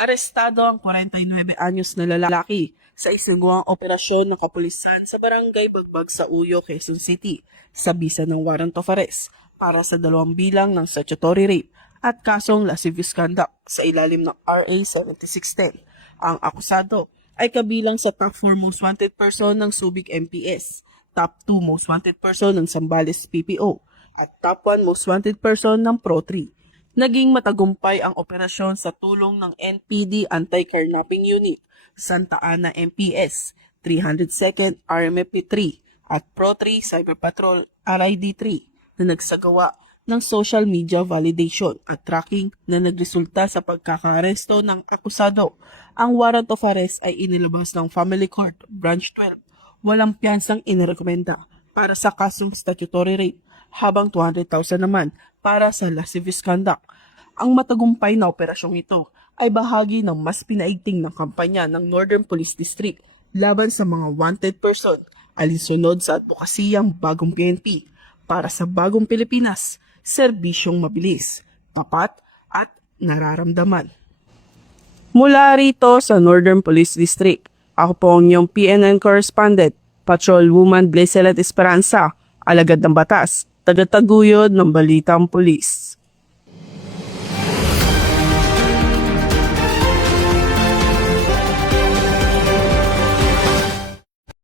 Arestado ang 49 anyos na lalaki sa isang operasyon ng kapulisan sa barangay Bagbag sa Uyo, Quezon City sa bisa ng warrant of arrest para sa 2 bilang ng statutory rape at kasong lascivious conduct sa ilalim ng RA 7610. Ang akusado ay kabilang sa top 4 most wanted person ng Subic MPS, top 2 most wanted person ng Zambales PPO, at top 1 most wanted person ng Pro3. Naging matagumpay ang operasyon sa tulong ng NPD Anti-Carnapping Unit, Santa Ana MPS, 302nd RMFP3 at Pro3 Cyber Patrol RID3 na nagsagawa ng social media validation at tracking na nagresulta sa pagkakaaresto ng akusado. Ang warrant of arrest ay inilabas ng Family Court Branch 12. Walang piyansang inirekomenda para sa kasong statutory rape, habang 200,000 naman para sa lascivious conduct. Ang matagumpay na operasyong ito ay bahagi ng mas pinaigting ng kampanya ng Northern Police District laban sa mga wanted person, alinsunod sa advokasiyang bagong PNP para sa bagong Pilipinas, serbisyong mabilis, tapat at nararamdaman. Mula rito sa Northern Police District, ako po ang inyong PNN correspondent, Patrolwoman Blaiselet Esperanza, alagad ng batas, tagataguyod ng Balitang Pulis.